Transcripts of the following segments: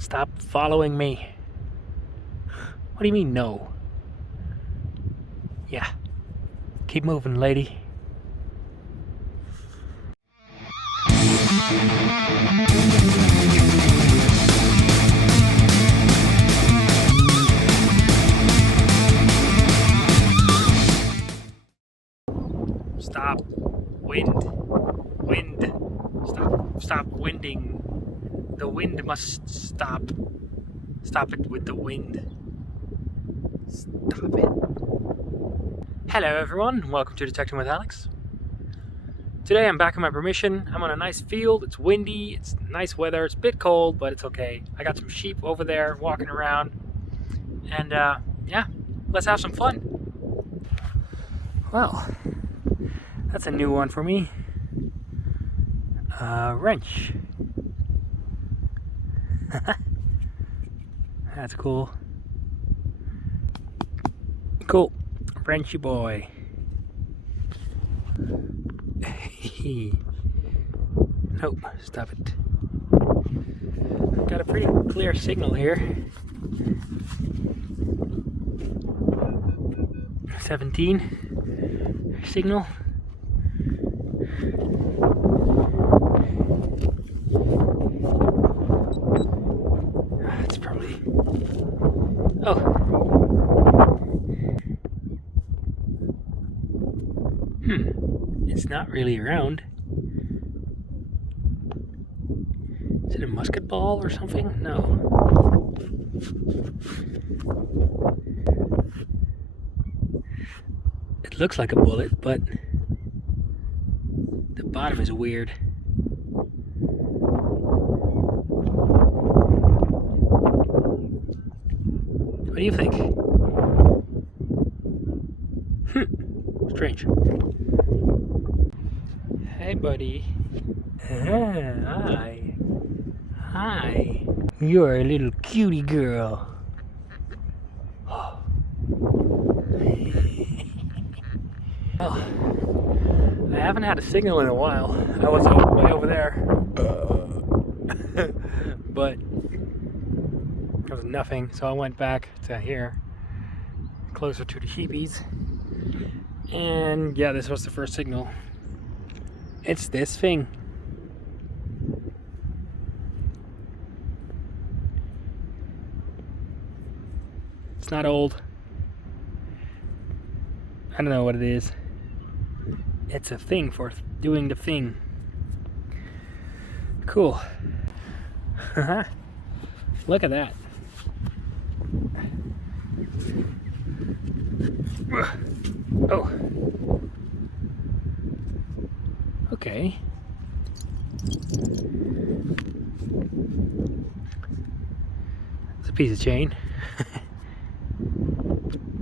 Stop following me. What do you mean, no? Yeah. Keep moving, lady. Stop. Wind. Wind. Stop winding. The wind must stop. Stop it with the wind. Stop it. Hello everyone, welcome to Detecting with Alex. Today I'm back on my permission. I'm on a nice field, it's windy, it's nice weather, it's a bit cold, but it's okay. I got some sheep over there walking around, and yeah, let's have some fun. Well, that's a new one for me. Wrench. That's cool. Cool. Wrenchy boy. Nope, stop it. Got a pretty clear signal here. 17 signal. It's probably... Oh. It's not really around. Is it a musket ball or something? No. It looks like a bullet, but the bottom is weird. What do you think? Strange. Hey, buddy. Hi. Hi. You're a little cutie girl. Well, I haven't had a signal in a while. I was way over there. But there was nothing, so I went back to here, closer to the sheepies. And yeah, this was the first signal. It's this thing. It's not old. I don't know what it is. It's a thing for doing the thing. Cool. Look at that. Oh. Okay. It's a piece of chain.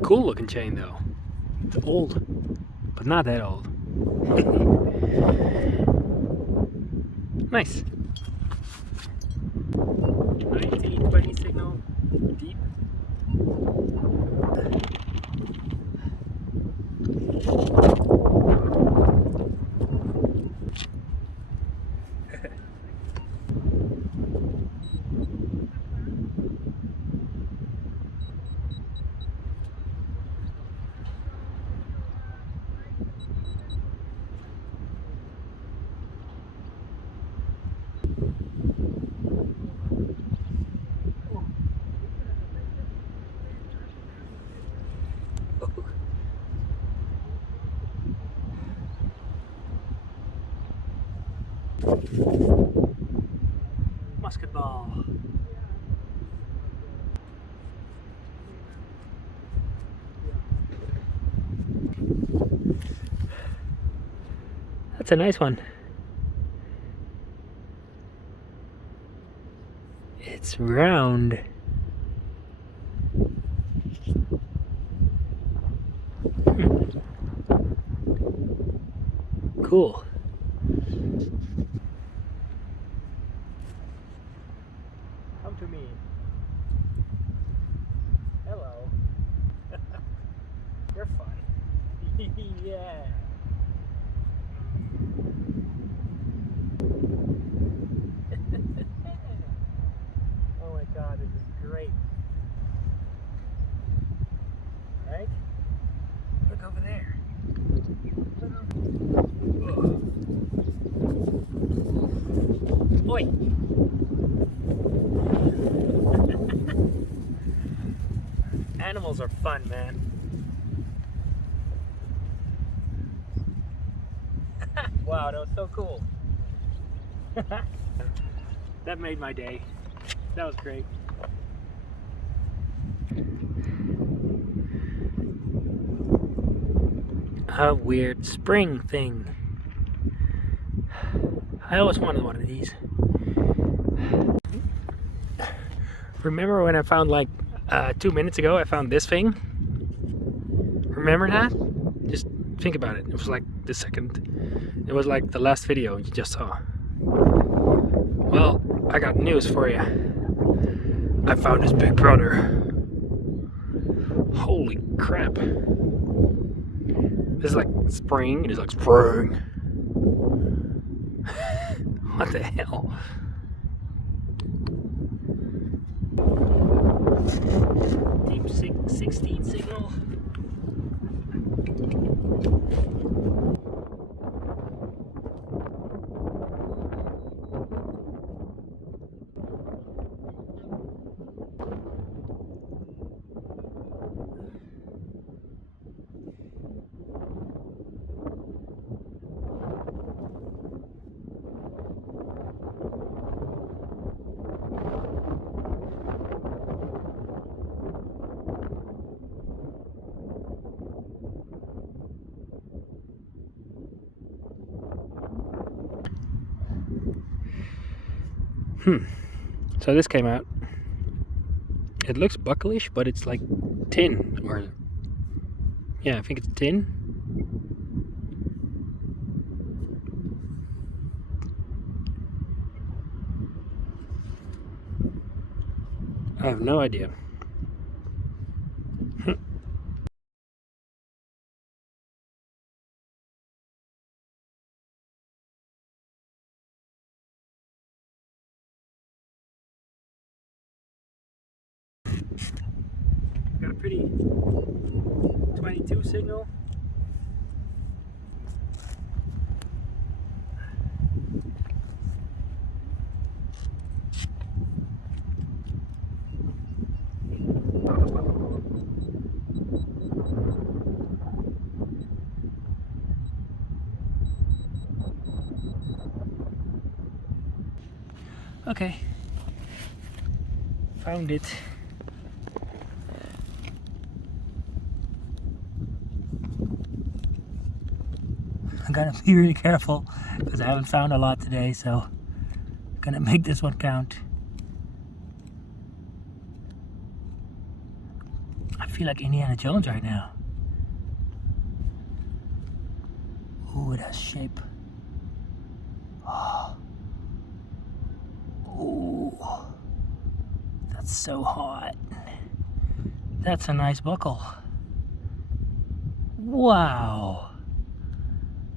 Cool looking chain though. It's old, but not that old. Nice. 1920 signal, deep. Musket ball. That's a nice one. It's round. Cool. Come to me. Hello. You're fun. Yeah. Oh my god. great. Right? Look over there. Oi! Animals are fun, man. Wow, that was so cool. That made my day. That was great. A weird spring thing. I always wanted one of these. Remember when I found, like 2 minutes ago, I found this thing? Remember that? Just think about it. It was like the second. It was like the last video you just saw. Well, I got news for you. I found his big brother. Holy crap. This is like spring. It is like spring. What the hell? Deep 16 signal. So this came out. It looks bucklish, but it's like tin, or yeah, I think it's tin. I have no idea. Got a pretty 22 signal. Okay, found it. I'm gonna be really careful because I haven't found a lot today, so I'm gonna make this one count. I feel like Indiana Jones right now. Ooh, it has shape. Oh. Ooh, that's so hot. That's a nice buckle. Wow,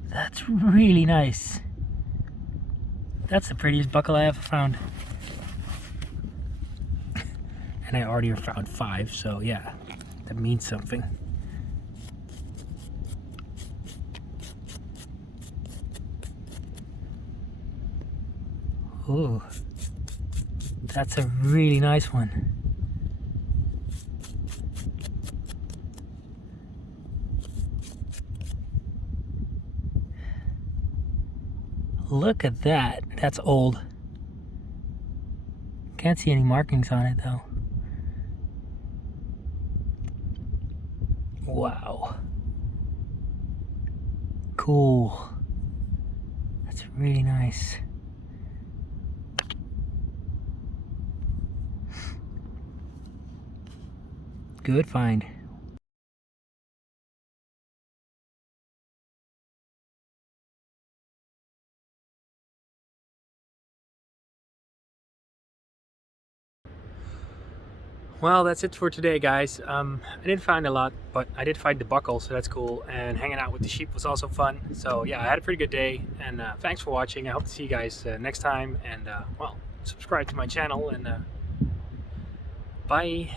that's really nice. That's the prettiest buckle I ever found. And I already found 5, so yeah, that means something. Ooh, that's a really nice one. Look at that. That's old. Can't see any markings on it though. Wow. Cool. That's really nice. Good find. Well, that's it for today, guys. I didn't find a lot, but I did find the buckle, so that's cool. And hanging out with the sheep was also fun. So yeah, I had a pretty good day, and thanks for watching. I hope to see you guys next time. And well, subscribe to my channel, and Bye.